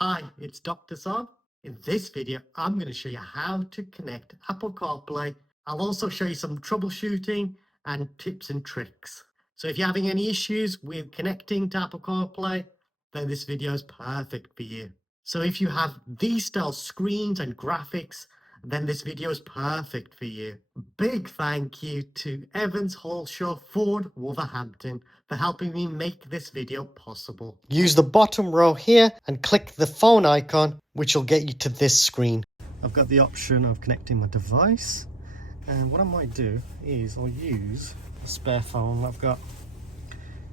Hi, it's Dr. Saab. In this video, I'm going to show you how to connect Apple CarPlay. I'll also show you some troubleshooting and tips and tricks. So if you're having any issues with connecting to Apple CarPlay, then this video is perfect for you. So if you have these style screens and graphics, then this video is perfect for you. Big thank you to Evans Halshaw Ford Wolverhampton for helping me make this video possible. Use the bottom row here and click the phone icon, which will get you to this screen. I've got the option of connecting my device, and what I might do is I'll use a spare phone I've got.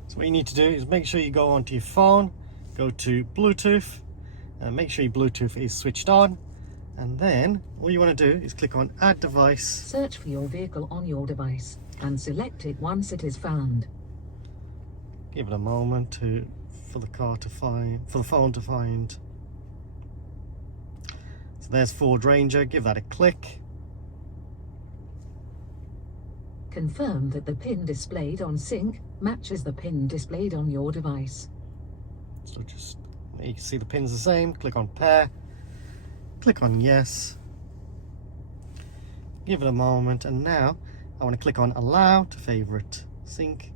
So what you need to do is make sure you go onto your phone, go to Bluetooth, and make sure your Bluetooth is switched on. And then all you want to do is click on Add Device. Search for your vehicle on your device and select it once it is found. Give it a moment for the phone to find. So there's Ford Ranger. Give that a click. Confirm that the pin displayed on sync matches the pin displayed on your device. So just, you can see the pin's the same. Click on pair. Click on yes. Give it a moment, and now I want to click on allow to favorite sync.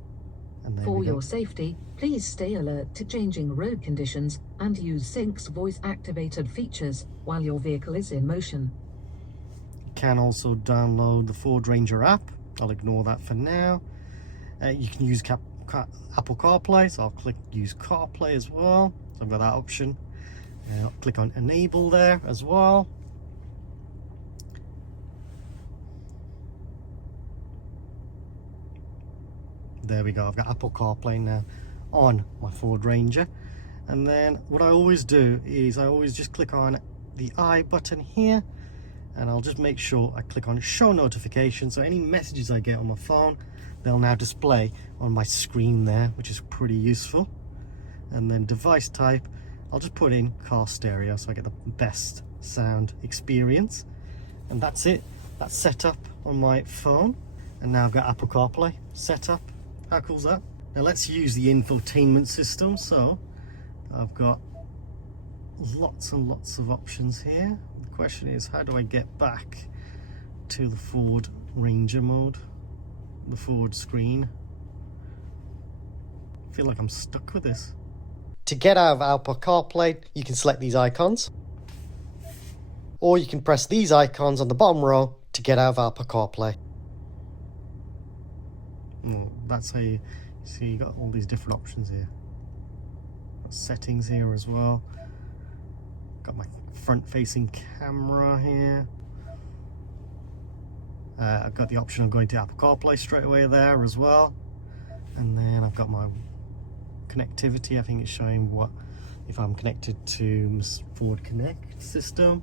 And there For we go. your safety, please stay alert to changing road conditions and use Sync's voice-activated features while your vehicle is in motion. You can also download the Ford Ranger app. I'll ignore that for now. You can use Apple CarPlay, so I'll click use CarPlay as well. So I've got that option. I'll click on enable there as well. There we go, I've got Apple CarPlay now on my Ford Ranger. And then what I always do is I always just click on the I button here, and I'll just make sure I click on show notifications, so any messages I get on my phone, they'll now display on my screen there, which is pretty useful. And then device type, I'll just put in car stereo so I get the best sound experience. And that's it, that's set up on my phone. And now I've got Apple CarPlay set up. How cool is that? Now let's use the infotainment system. So I've got lots and lots of options here. The question is, how do I get back to the Ford Ranger mode, the Ford screen? I feel like I'm stuck with this. To get out of Apple CarPlay, you can select these icons, or you can press these icons on the bottom row to get out of Apple CarPlay. Well, that's how you see you got all these different options here. Got settings here as well. Got my front-facing camera here. I've got the option of going to Apple CarPlay straight away there as well. And then I've got my connectivity. I think it's showing what if I'm connected to Ford Connect system,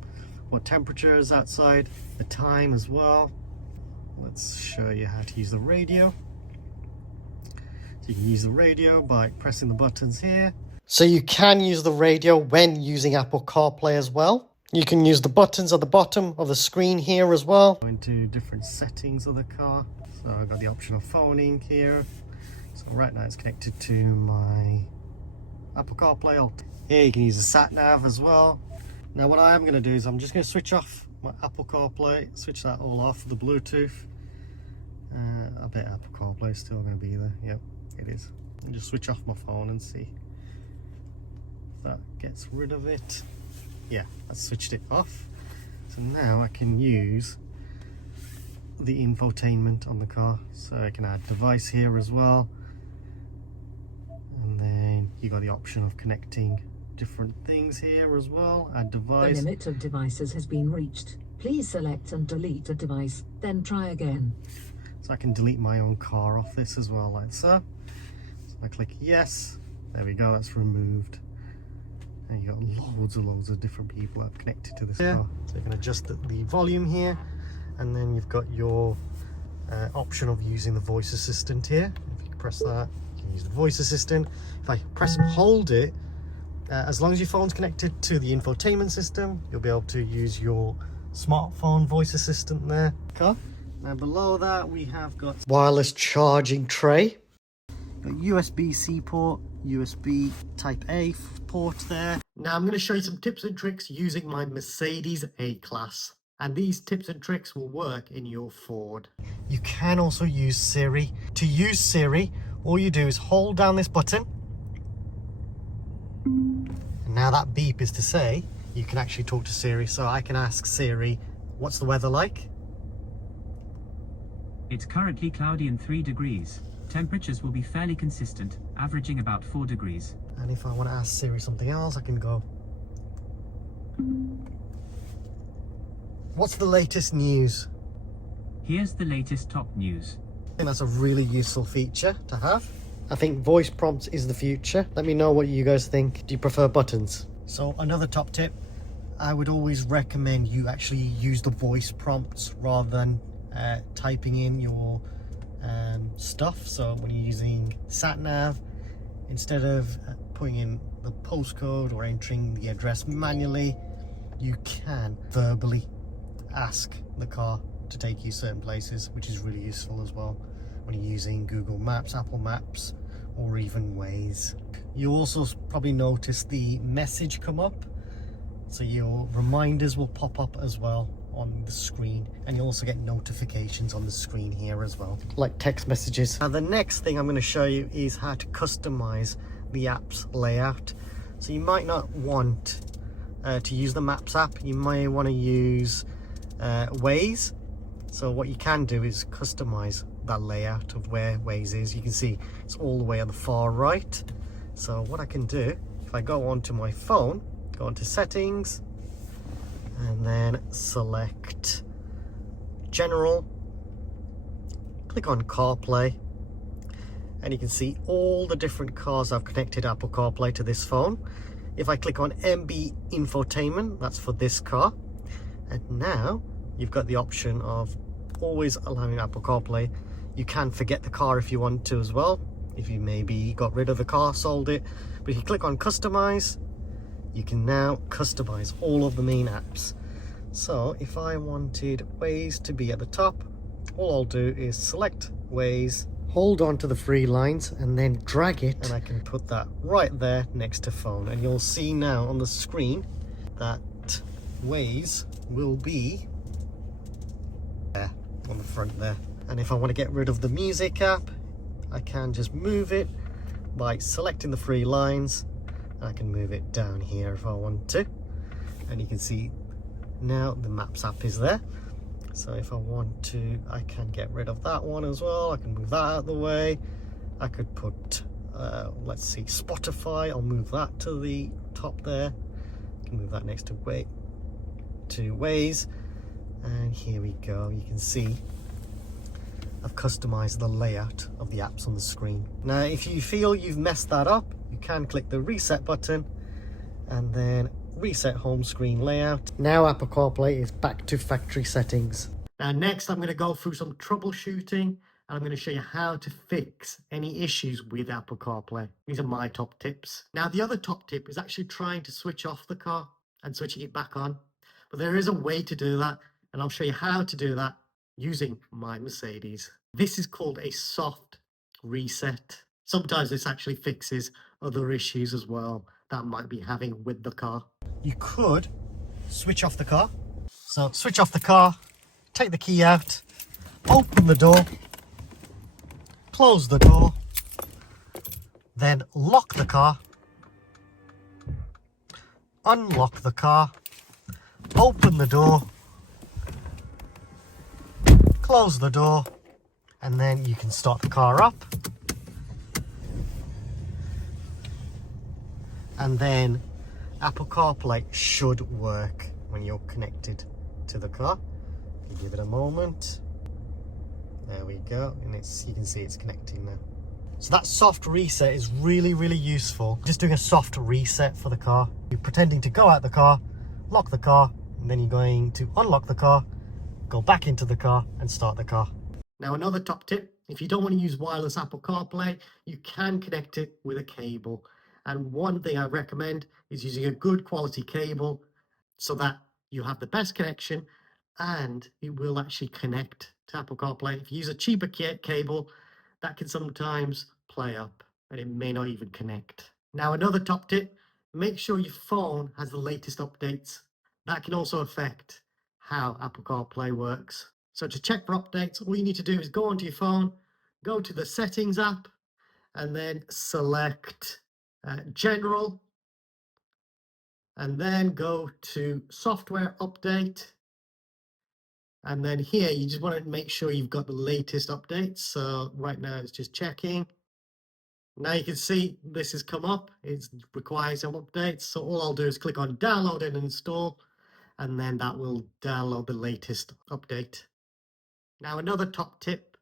what temperature is outside, the time as well. Let's show you how to use the radio. So you can use the radio by pressing the buttons here. So you can use the radio when using Apple CarPlay as well. You can use the buttons at the bottom of the screen here as well. Go into different settings of the car. So I've got the option of phoning here. So right now it's connected to my Apple CarPlay. Here you can use the satnav as well. Now what I am going to do is I'm just going to switch off my Apple CarPlay, switch that all off for the Bluetooth. I bet Apple CarPlay is still going to be there. Yep, it is. I'll just switch off my phone and see if that gets rid of it. Yeah, I switched it off. So now I can use the infotainment on the car. So I can add device here as well. And then you got the option of connecting different things here as well. Add device. The limit of devices has been reached. Please select and delete a device, then try again. So I can delete my own car off this as well, like so. So I click yes. There we go, that's removed. And you got loads of different people that are connected to this car. So you can adjust the volume here, and then you've got your option of using the voice assistant here. If you press that, you can use the voice assistant. If I press and hold it, as long as your phone's connected to the infotainment system, you'll be able to use your smartphone voice assistant there. Okay. Now below that we have got wireless charging tray. Got USB-C port, USB Type A port there. Now I'm going to show you some tips and tricks using my Mercedes A-Class. And these tips and tricks will work in your Ford. You can also use Siri. To use Siri, all you do is hold down this button. And now that beep is to say you can actually talk to Siri. So I can ask Siri, what's the weather like? It's currently cloudy and 3 degrees. Temperatures will be fairly consistent, averaging about 4 degrees. And if I want to ask Siri something else, I can go, what's the latest news? Here's the latest top news. I think that's a really useful feature to have. I think voice prompts is the future. Let me know what you guys think. Do you prefer buttons? So another top tip, I would always recommend you actually use the voice prompts rather than typing in your stuff. So when you're using satnav, instead of putting in the postcode or entering the address manually, you can verbally ask the car to take you certain places, which is really useful as well when you're using Google Maps, Apple Maps, or even Waze. You also probably notice the message come up, so your reminders will pop up as well on the screen, and you also get notifications on the screen here as well, like text messages. Now the next thing I'm going to show you is how to customize the app's layout. So you might not want to use the Maps app, you might want to use Waze. So what you can do is customize that layout of where Waze is. You can see it's all the way on the far right. So what I can do, if I go onto my phone, go onto settings, and then select general, click on CarPlay, and you can see all the different cars I've connected Apple CarPlay to this phone. If I click on MB infotainment, that's for this car. And now you've got the option of always allowing Apple CarPlay. You can forget the car if you want to as well, if you maybe got rid of the car, sold it. But if you click on customize, you can now customize all of the main apps. So if I wanted Waze to be at the top, all I'll do is select Waze, hold on to the 3 lines, and then drag it, and I can put that right there next to phone. And you'll see now on the screen that Waze will be there on the front there. And if I want to get rid of the music app, I can just move it by selecting the 3 lines. I can move it down here if I want to, and you can see now the Maps app is there. So if I want to, I can get rid of that one as well. I can move that out of the way. I could put let's see, Spotify. I'll move that to the top there. I can move that next to Waze, and here we go. You can see I've customized the layout of the apps on the screen. Now if you feel you've messed that up, you can click the reset button and then reset home screen layout. Now Apple CarPlay is back to factory settings. Now next I'm going to go through some troubleshooting, and I'm going to show you how to fix any issues with Apple CarPlay. These are my top tips. Now the other top tip is actually trying to switch off the car and switching it back on. But there is a way to do that, and I'll show you how to do that using my Mercedes. This is called a soft reset. Sometimes this actually fixes other issues as well that might be having with the car. You could switch off the car. So switch off the car, take the key out, open the door, close the door, then lock the car, unlock the car, open the door, close the door, and then you can start the car up. And then Apple CarPlay should work when you're connected to the car. Give it a moment. There we go, and you can see it's connecting now. So that soft reset is really, really useful. Just doing a soft reset for the car. You're pretending to go out the car, lock the car, and then you're going to unlock the car, go back into the car and start the car. Now another top tip, if you don't want to use wireless Apple CarPlay, you can connect it with a cable. And one thing I recommend is using a good quality cable so that you have the best connection and it will actually connect to Apple CarPlay. If you use a cheaper cable, that can sometimes CarPlay up and it may not even connect. Now, another top tip, make sure your phone has the latest updates. That can also affect how Apple CarPlay works. So to check for updates, all you need to do is go onto your phone, go to the Settings app, and then select General, and then go to Software Update. And then here, you just want to make sure you've got the latest updates. So right now it's just checking. Now you can see this has come up. It requires some updates. So all I'll do is click on download and install, and then that will download the latest update. Now, another top tip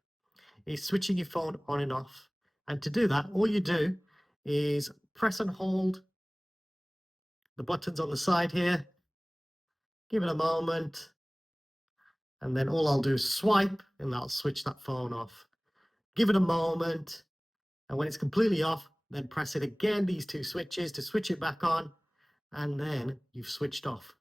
is switching your phone on and off. And to do that, all you do is press and hold the buttons on the side here, give it a moment, and then all I'll do is swipe, and that'll switch that phone off. Give it a moment, and when it's completely off, then press it again, these two switches, to switch it back on, and then you've switched off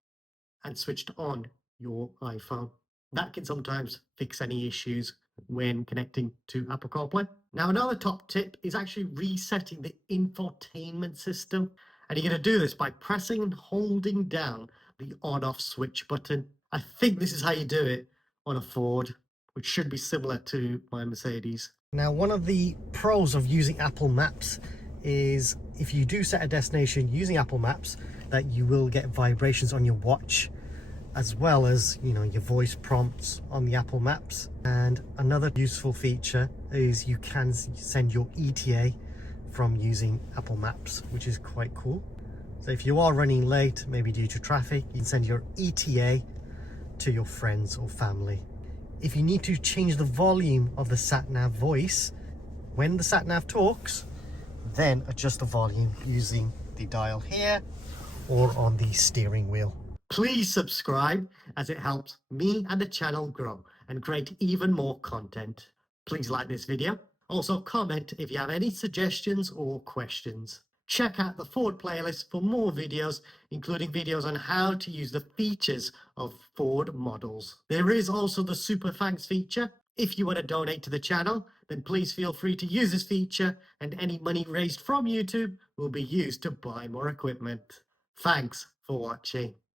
and switched on your iPhone. That can sometimes fix any issues when connecting to Apple CarPlay. Now, another top tip is actually resetting the infotainment system. And you're going to do this by pressing and holding down the on-off switch button. I think this is how you do it on a Ford, which should be similar to my Mercedes. Now, one of the pros of using Apple Maps is if you do set a destination using Apple Maps, that you will get vibrations on your watch, as well as, you know, your voice prompts on the Apple Maps. And another useful feature is you can send your ETA from using Apple Maps, which is quite cool. So if you are running late, maybe due to traffic, you can send your ETA to your friends or family. If you need to change the volume of the satnav voice when the satnav talks, then adjust the volume using the dial here or on the steering wheel. Please subscribe, as it helps me and the channel grow and create even more content. Please like this video. Also comment if you have any suggestions or questions. Check out the Ford playlist for more videos, including videos on how to use the features of Ford models. There is also the Super Thanks feature. If you want to donate to the channel, then please feel free to use this feature, and any money raised from YouTube will be used to buy more equipment. Thanks for watching.